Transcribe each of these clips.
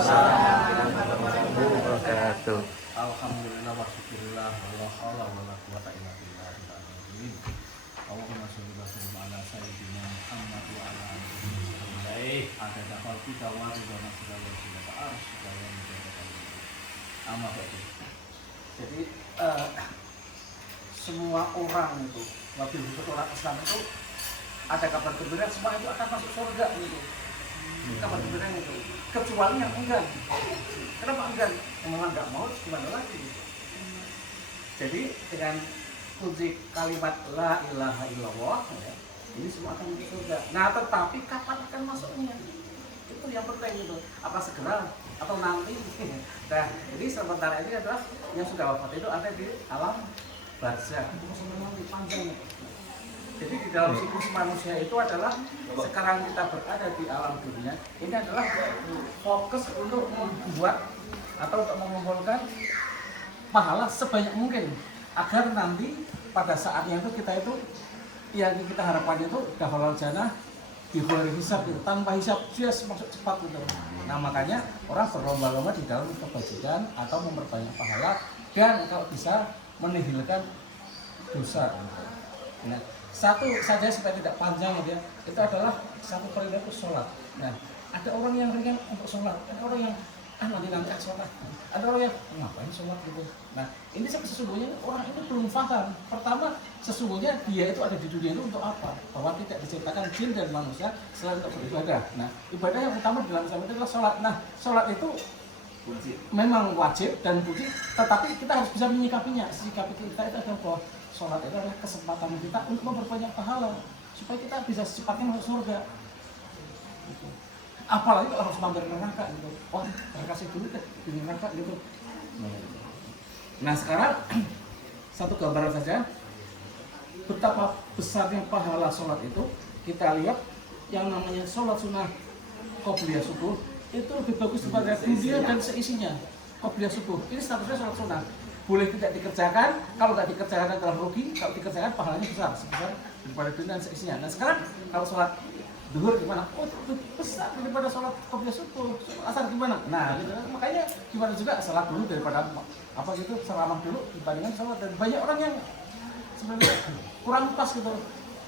Waalaikumsalam warahmatullahi wabarakatuh. Alhamdulillah wa syukurillah wa la haula wa la quwata illa billah. Allahumma sholli wa sallim ala sayyidina Muhammad wa ala alihi adada khalqika wa ridha nafsika wa zinata arsyika wa midada amma ba'du. Jadi semua orang itu, wabil khusus orang Islam itu ada kabar gembira, semua itu akan masuk surga gitu. Kabar gembira itu, kecuali yang enggan. Kenapa enggan? Yang memang nggak mau, gimana lagi? Jadi dengan kunci kalimat la ilaha illallah, ya, ini semua akan masuk surga. Nah, tetapi kapan akan masuknya? Itu yang penting itu. Apa segera atau nanti? Nah, jadi sementara ini adalah yang sudah wafat itu ada di alam barzakh. Nanti panjang. Jadi di dalam siklus manusia itu adalah sekarang kita berada di alam dunia, ini adalah fokus untuk membuat atau untuk mengumpulkan pahala sebanyak mungkin agar nanti pada saatnya itu kita itu yang kita harapkan itu dakhalal jannah bighairi hisab itu, tanpa hisab dia masuk cepat gitu. Nah makanya orang berlomba-lomba di dalam kebajikan atau memperbanyak pahala dan kalau bisa menihilkan dosa. Nah, satu saja supaya tidak panjang ya, itu adalah satu perintah itu sholat. Nah, ada orang yang ringan untuk sholat, ada orang yang nanti sholat, ada orang yang ngapain sholat gitu. Nah, ini sesungguhnya orang ini belum paham. Pertama, sesungguhnya dia itu ada di dunia itu untuk apa? Bahwa tidak diciptakan jin dan manusia selain untuk beribadah. Nah, ibadah yang utama dalam Islam itu adalah sholat. Nah, sholat itu memang wajib dan puji, tetapi kita harus bisa menyikapinya. Sikapi kita itu adalah bahwa sholat itu adalah kesempatan kita untuk memperbanyak pahala supaya kita bisa secepatnya masuk surga. Gitu. Apalagi kalau harus mampir neraka gitu. Wah, kasih dulu deh di neraka gitu. Nah sekarang satu gambaran saja betapa besarnya pahala sholat itu. Kita lihat yang namanya sholat sunnah qobliyah subuh itu lebih bagus daripada dunia dan seisinya. Qobliyah subuh ini statusnya sholat sunnah, boleh tidak dikerjakan, kalau tidak dikerjakan adalah rugi, kalau dikerjakan pahalanya besar sebesar daripada dunia dan seisinya. Nah sekarang kalau sholat duhur gimana? Oh lebih besar daripada sholat qobliyah subuh. Sholat asar gimana? Nah gitu. Makanya gimana juga sholat dulu daripada apa gitu, seramah dulu dibandingkan sholat. Dan banyak orang yang sebenarnya kurang pas gitu,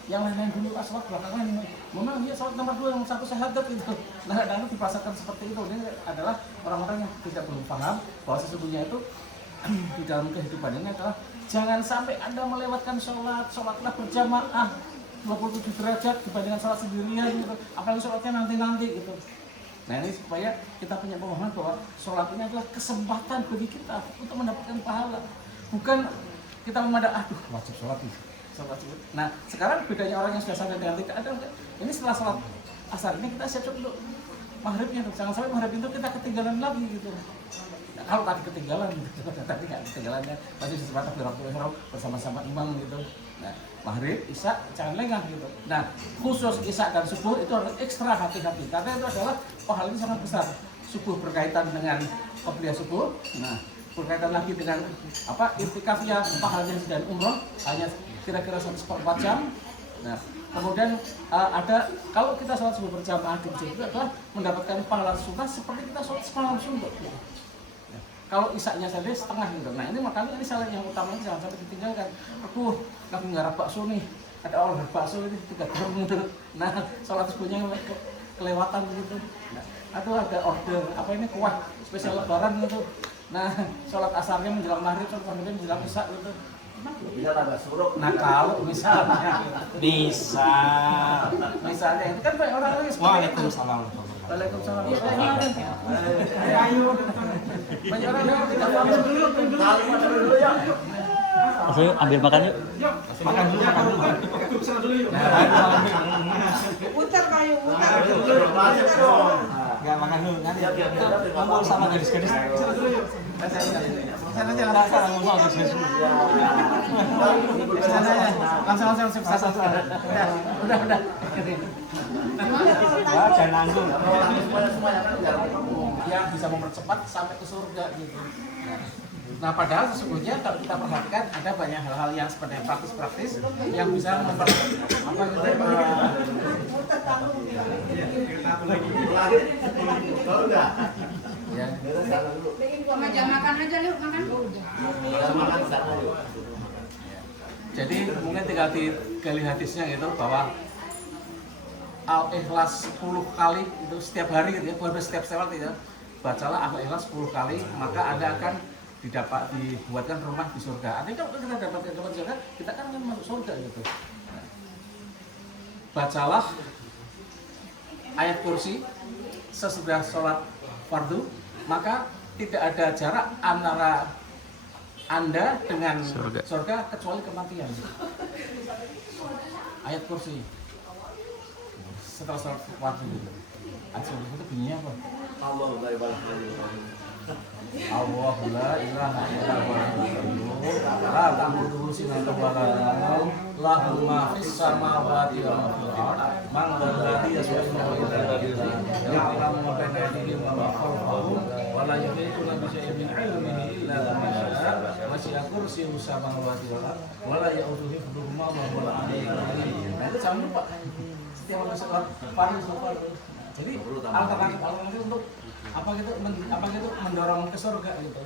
yang lain-lain dulu sholat belakangan ini memang dia sholat nomor 2 yang satu syahadat gitu. Nah dan itu dipasarkan seperti itu. Ini adalah orang-orang yang tidak belum paham bahwa sesungguhnya itu di dalam kehidupan ini adalah jangan sampai Anda melewatkan sholatlah berjamaah 27 derajat dibandingkan sholat sendirian gitu, apalagi sholatnya nanti gitu. Nah ini supaya kita punya pemahaman bahwa sholat ini adalah kesempatan bagi kita untuk mendapatkan pahala, bukan kita memandang aduh wajib sholat nih. Nah sekarang bedanya orang yang sudah sadar dengan tidak ada, ini setelah sholat asar ini kita siap-siap untuk maghribnya tuh, jangan sampai maghrib itu kita ketinggalan lagi gitu. Nah, kalau tadi ketinggalan gitu, tadi nggak ketinggalannya masih disebut waktu bersama-sama imam gitu. Nah, maghrib, isya jangan lengah gitu. Nah, khusus isya dan subuh itu harus ekstra hati-hati karena itu adalah pahalanya sangat besar. Subuh berkaitan dengan qobliyah subuh. Nah, berkaitan lagi dengan apa? Iktikafnya pahalanya dan umroh hanya kira-kira 1/4 jam. Nah, kemudian ada kalau kita sholat subuh berjamaah di masjid itu adalah mendapatkan pahala sunnah seperti kita sholat semalam suntuk. Gitu. Kalau isaknya saja setengah gitu. Nah ini makanya ini salah yang utama jangan sampai ditinggalkan. Aduh, lagi ngarap bakso nih. Ada orang bakso ini 3 gram gitu. Nah, sholat subuhnya kelewatan gitu. Nah, atau ada order apa ini kuah spesial lebaran gitu. Nah, sholat asarnya menjelang maghrib, sholat maghribnya menjelang isya gitu. Bisa ada suruh. Nah kalau misalnya misalnya itu kan banyak orang lagi. Waalaikumsalam. Waalaikumsalam. Banyak orang yang tidak paham dulu. Oke, ambil makan yuk. Makan dulu. Putar kayu, putar. Enggak makan dulu. Nanti kamu sama gadis-gadis. Sana aja langsung. Udah. Ya, jangan nanggung. Yang bisa mempercepat sampai ke surga gitu. Nah padahal sesungguhnya kalau kita perhatikan ada banyak hal-hal yang sebenarnya praktis-praktis yang bisa Ya. Sama jam makan aja yuk makan. Jadi mungkin tinggal digali hadisnya gitu bahwa Al-Ikhlas 10 kali itu setiap hari gitu ya, bukan setiap sholat ya. Bacalah Al-Ikhlas 10 kali, maka Anda akan dibuatkan rumah di surga. Artinya kalau kita dapat surga, kita kan masuk surga gitu. Bacalah ayat kursi sesudah sholat fardu, maka tidak ada jarak antara Anda dengan surga kecuali kematian. Ayat kursi setelah sholat fardu gitu. Ayat kursi itu bunyinya apa? Allahu la ilaha illallah la ta'khudhuhu sinatun wa la nawm lahu ma fis samawati wa ma fil ardh man dzalladzi yashfa'u illa billah ya'lamu ma baina aydihim wa ma khalfahum wa la yuhituna bi shay'in min 'ilmihi illa bima sha'a wa wasi'a kursiyyuhu samawati wal ardh wa la ya'uduhu hifdhuhuma wa huwal 'aliyyul 'azim. Itu jangan lupa setiap orang sholat fardu. Jadi alternatif untuk apa gitu mendorong ke surga gitu.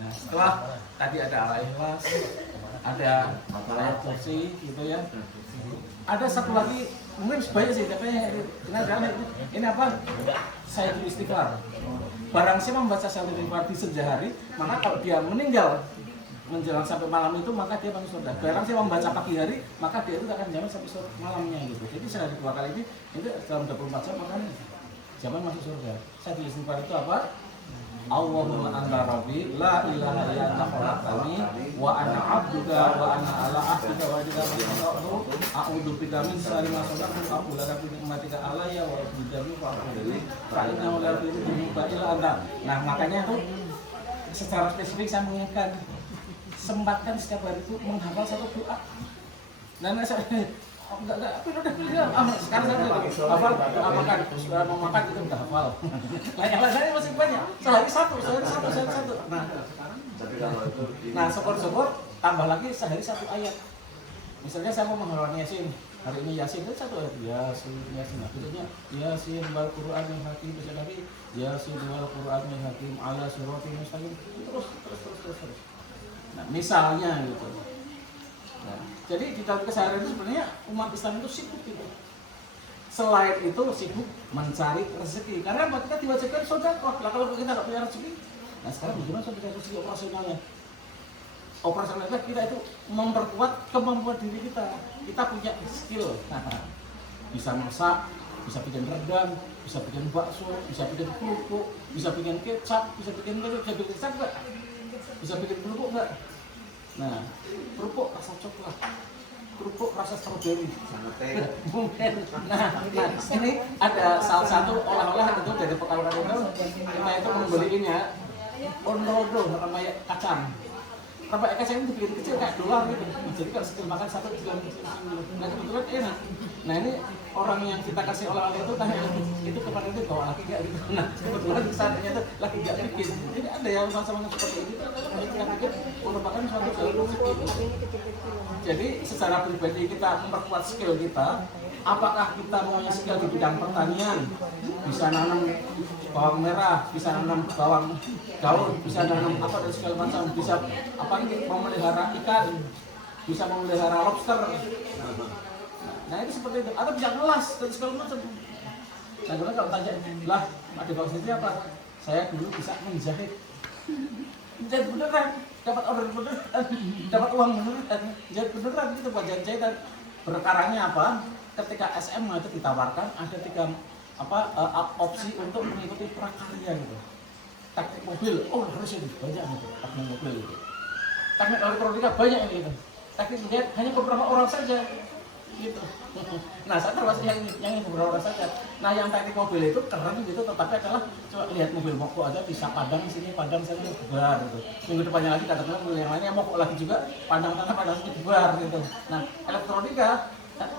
Nah, setelah tadi ada Al-Ikhlas, ada ayat kursi gitu ya. Ada satu lagi mungkin sebanyak sih tapi ini apa? Sayyidul Istighfar. Barang siapa membaca Sayyidul Istighfar di senja hari, maka kalau dia meninggal menjelang sampai malam itu maka dia masuk surga. Barang siapa membaca pagi hari, maka dia itu akan jalan sampai malamnya gitu. Jadi sehari 2 kali ini itu dalam 24 jam makanya zaman masuk surga. Sayyidul Istighfar itu apa? Allahumma anta rabbi la ilaha illa anta khalaqtani wa ana 'abduka wa ana 'ala 'ahdika wa wa'dika mastata'tu a'udzu bika min syarri ma sana'tu aqulu laka bi ni'matika 'alayya wa bidzambi fa'udzu fa innahu la yudhillu illa anta. Nah, makanya itu secara spesifik saya mengingatkan sempatkan setiap hari itu menghafal satu doa. Nah, saya enggak sekarang saya hafal makan mau makan itu udah hafal. Lain-lainnya masih banyak. Sehari satu. Nah, syukur tambah lagi sehari 1 ayat. Misalnya saya mau menghafal Yasin. Hari ini Yasin itu 1 ayat. Yasin. Nah, besoknya Yasin wal Qur'anil hakim, besok lagi Yasin wal Qur'anil hakim ala siratal mustaqim. Terus. Nah, misalnya gitu. Nah, jadi di dalam keseharian itu sebenarnya umat Islam itu sibuk gitu. Selain itu sibuk mencari rezeki. Karena kita diwajibkan sedekah. Lah kalau kita nggak punya rezeki, nah sekarang bagaimana sedekah rezeki operasionalnya? Operasionalnya kita itu memperkuat kemampuan diri kita. Kita punya skill. Bisa masak, bisa bikin rendang, bisa bikin bakso, bisa bikin kerupuk, bisa bikin kecap, bisa bikin kecap nggak? Bisa bikin kerupuk nggak? Nah, kerupuk rasa coklat, kerupuk rasa stroberi, mungkin. Nah, ini ada salah satu olah-olah itu dari Pekalongan itu membelinya onrodo namanya kacang. Sampai kacang ini dibikin kecil kayak dolar gitu. Jadi kalau sekali makan satu kecil. Nah, kebetulan enak. Nah, ini orang yang kita kasih oleh-oleh itu tanya itu kemarin itu bawa lagi nggak gitu. Nah, kebetulan kesannya itu lagi nggak bikin. Jadi ada yang sama-sama seperti ini. Kita pikir merupakan suatu jalur rezeki. Jadi secara pribadi kita memperkuat skill kita. Apakah kita maunya skill di bidang pertanian, bisa nanam bawang merah, bisa nanam bawang daun, bisa nanam apa dan segala macam, bisa apa ini memelihara ikan, bisa memelihara lobster. Nah itu seperti itu, atau bisa ngelas dan segala macam. Nah kalau tanya, lah ada maksudnya apa? Saya dulu bisa menjahit. Menjahit beneran, dapat order beneran, dapat uang beneran, jahit beneran gitu buat jahitan. Perkaranya apa? Ketika SMA itu ditawarkan ada 3 opsi untuk mengikuti prakarya gitu. Teknik mobil, harus ini banyak gitu, teknik mobil gitu. Teknik elektronika banyak ini gitu. Teknik menjahit hanya beberapa orang saja gitu. Nah, saya termasuk yang beberapa orang saja. Nah, yang teknik mobil itu keren gitu, tetapi adalah coba lihat mobil mogok aja bisa padang sini, padang sana bubar gitu. Minggu depannya lagi katakanlah mobil yang lainnya mogok lagi juga, padang sana, padang sini bubar gitu. Nah, elektronika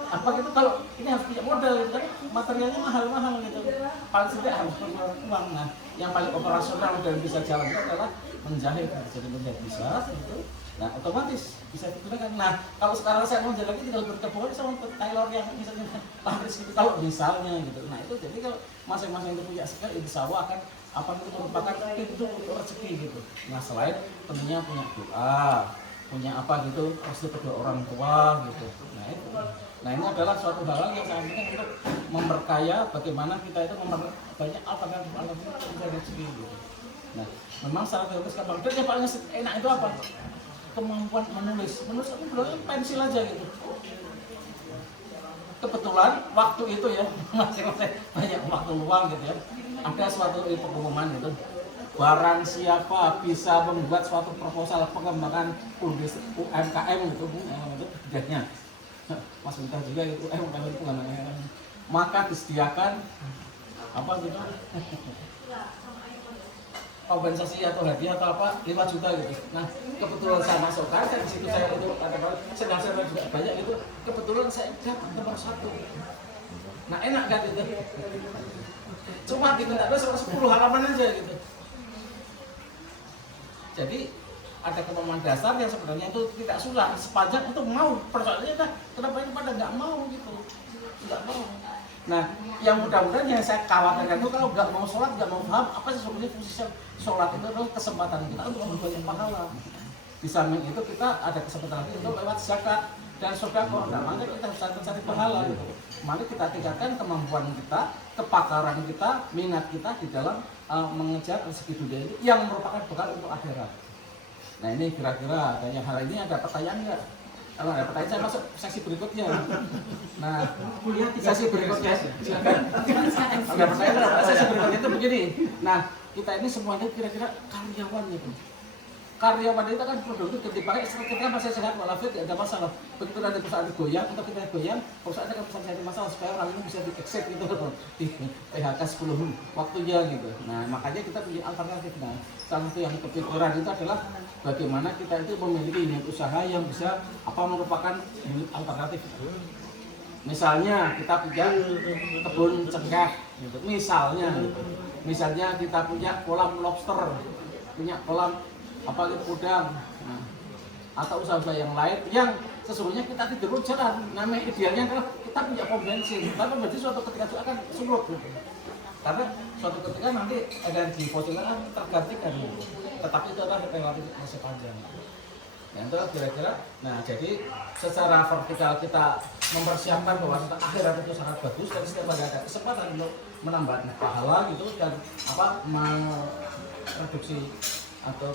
apa gitu kalau ini harus punya modal gitu kan materialnya mahal gitu paling tidak harus mengeluarkan uang. Nah yang paling operasional dan bisa jalan itu adalah menjahit. Jadi menjahit bisa gitu, nah otomatis bisa digunakan. Nah kalau sekarang saya mau jalan lagi tinggal berkebun sama tailor yang misalnya pabrik gitu kalau misalnya gitu. Nah itu jadi kalau masing-masing itu punya skill insya Allah akan apa itu merupakan pintu untuk rezeki gitu. Nah selain tentunya punya doa, punya apa gitu, restu kedua orang tua gitu. Nah itu. Nah ini adalah suatu hal yang sangat penting untuk memperkaya bagaimana kita itu banyak alternatif untuk mencari rezeki gitu. Nah memang secara teoritis gampang. Dan yang paling enak itu apa? Kemampuan menulis itu belum pensil aja gitu. Kebetulan waktu itu ya masing-masing banyak waktu luang gitu ya, ada suatu pengumuman gitu, barang siapa bisa membuat suatu proposal pengembangan UMKM gitu, itu kerjanya Mas Minta juga gitu, UMKM itu pengembangan, maka disediakan apa gitu kompensasi atau hadiah atau apa 5 juta gitu. Nah kebetulan saya masukkan, saya di situ saya itu katakan sedang saya juga banyak gitu, kebetulan saya dapat nomor 1. Nah enak kan gitu, cuma diminta 10 halaman aja gitu. Jadi ada kemampuan dasar yang sebenarnya itu tidak sulit sepanjang untuk mau. Persoalannya kan kenapa ini pada nggak mau gitu, nggak mau. Nah, yang mudah-mudahan yang saya khawatirkan itu kalau nggak mau sholat, nggak mau paham apa sih sebenarnya fungsi sholat itu adalah kesempatan kita untuk memperbanyak pahala. Di samping itu kita ada kesempatan lagi untuk lewat zakat dan sedekah. Nah, maka kita harus cari pahala gitu. Mari kita tingkatkan kemampuan kita, kepakaran kita, minat kita di dalam mengejar rezeki dunia itu yang merupakan bekal untuk akhirat. Nah ini kira-kira ada yang hal ini ada pertanyaan nggak? Kalau ada pertanyaan saya masuk sesi berikutnya. Nah, sesi berikutnya silakan. Ada pertanyaan sesi berikutnya itu begini. Nah, kita ini semuanya kira-kira karyawan gitu. Karyawan itu kan produk itu dipakai ketika masih sehat walafiat tidak ada masalah. Begitu nanti perusahaan goyang atau kita goyang, perusahaan akan bisa cari masalah supaya orang ini bisa di-exit gitu di PHK 10 waktunya gitu. Nah, makanya kita punya alternatif. Nah, salah satu yang kepikiran itu adalah bagaimana kita itu memiliki unit usaha yang bisa apa merupakan unit alternatif. Misalnya kita punya kebun cengkeh, gitu. Misalnya kita punya kolam lobster, punya kolam apa itu udang, nah, atau usaha-usaha yang lain yang sesungguhnya kita tidak jalan. Namanya idealnya adalah kita punya pom bensin, tapi berarti suatu ketika itu akan surut gitu. Karena suatu ketika nanti energi fosil akan tergantikan gitu. Tetapi itu adalah relatif masih panjang. Yang itu kira-kira, nah jadi secara vertikal kita mempersiapkan bahwa akhirat itu sangat bagus dan setiap ada kesempatan untuk menambah pahala gitu dan apa mereduksi atau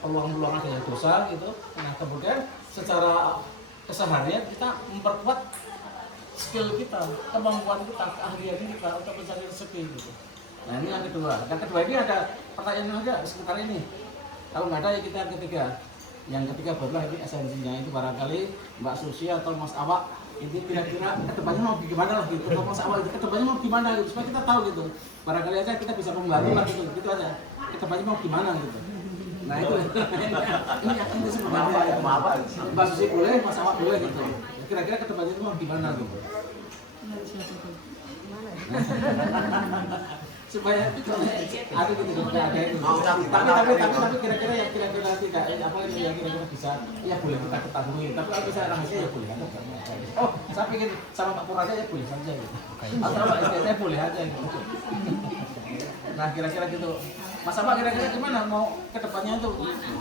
peluang-peluang adanya dosa gitu. Nah kemudian secara keseharian kita memperkuat skill kita, kemampuan kita, keahlian kita untuk mencari rezeki gitu. Nah ini yang kedua. Yang kedua ini ada pertanyaan aja sekitar ini. Kalau nggak ada ya kita yang ketiga. Yang ketiga barulah ini esensinya itu barangkali Mbak Susi atau Mas Awak ini kira-kira kedepannya mau gimana lah gitu. Atau Mas Awak itu kedepannya mau gimana gitu supaya kita tahu gitu. Barangkali aja kita bisa membantu lah gitu aja. Kedepannya mau gimana gitu. Nah itu ini yang itu sebenarnya Mbak Susi boleh, Mas Awak boleh gitu. Kira-kira kedepannya itu mau gimana gitu. Supaya ada gitu ada itu. Tapi kira-kira yang kira-kira tidak apa yang kira-kira bisa ya boleh kita ketahui. Tapi kalau bisa rahasia ya boleh. Oh, saya pikir sama Pak Purwada ya boleh saja gitu. Atau Pak SDT boleh aja gitu. Nah kira-kira gitu. Mas Abah kira-kira gimana mau kedepannya itu?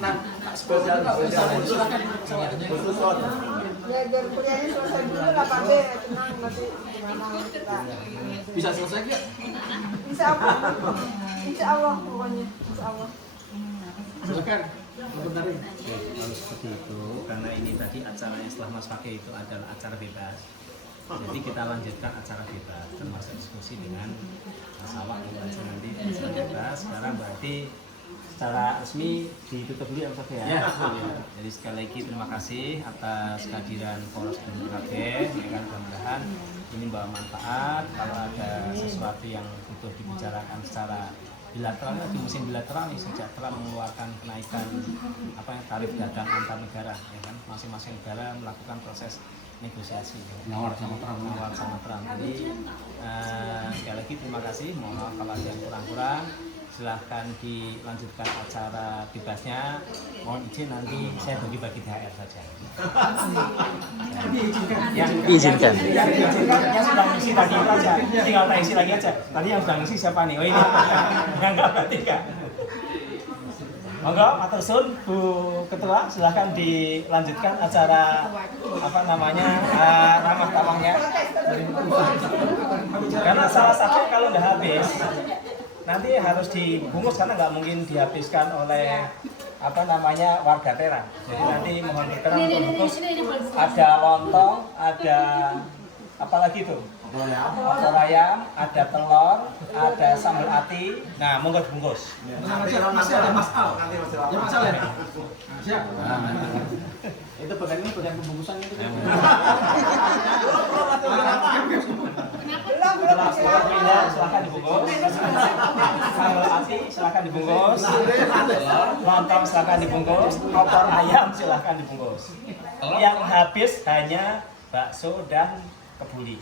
Nah, spesial misalnya silakan Ya biar kuliahnya selesai dulu lah Pak B, tenang nanti gimana kita. Bisa selesai nggak? Insya Allah pokoknya, Insya Allah. Silakan. Komentarin. Kalau seperti itu, karena ini tadi acaranya setelah Mas pakai itu adalah acara bebas. Jadi kita lanjutkan acara bebas, termasuk diskusi dengan Mas Awak nanti acara bebas. Sekarang berarti secara resmi ditutup dulu ya Pak ya. Ya. Jadi sekali lagi terima kasih atas kehadiran Polres Gunung Kerabat. Ya kan mudah-mudahan ini membawa manfaat. Kalau ada sesuatu yang butuh dibicarakan secara bilateral, di musim bilateral nih sejak telah mengeluarkan kenaikan apa yang tarif dagang antar negara, ya kan masing-masing negara melakukan proses negosiasi. Nawar sama Trump. Jadi sekali lagi terima kasih. Mohon maaf kalau ada yang kurang-kurang. silahkan dilanjutkan acara bebasnya. Mohon izin nanti saya bagi-bagi THR saja. Izinkan. Yang diizinkan yang sudah ngisi tadi itu aja. Tinggal tak isi lagi aja. Tadi yang sudah ngisi siapa nih? Oh ini. Yang enggak berarti enggak. Monggo, matur suwun Bu Ketua, silahkan dilanjutkan acara apa namanya ramah tamahnya. Karena salah satu kalau udah habis nanti harus dibungkus karena nggak mungkin dihabiskan oleh apa namanya warga Tera. Jadi nanti mohon berkenan untuk bungkus. Ada lontong, ada apa lagi tuh? Opor ayam, ada telur, ada sambal ati. Nah, monggo dibungkus. Masih ada Mas Al. Ya Mas Al ya. Siap. Itu bagian ini bagian pembungkusan itu. Telur pindah silakan dibungkus. Sambal ati silakan dibungkus. Lontong silakan dibungkus. Opor ayam silakan dibungkus. Yang habis hanya bakso dan kebuli.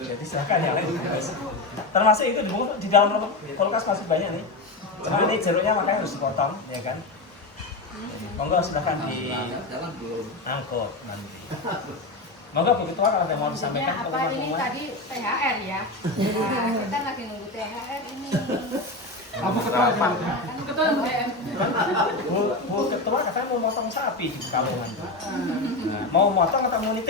Jadi silakan yang lain dibungkus. Termasuk itu dibungkus di dalam kulkas masih banyak nih. Cuma ini jeruknya makanya harus dipotong, ya kan? Monggo silakan diangkut nanti. Monggo Bu Ketua kalau ada yang mau disampaikan ke apa ini teman-teman. tadi THR ya? Nah, kita lagi nunggu THR ini. Apa Ketua? Ketua Bu Ketua katanya mau motong sapi di Pekalongan. Nah, mau motong atau mau nitip?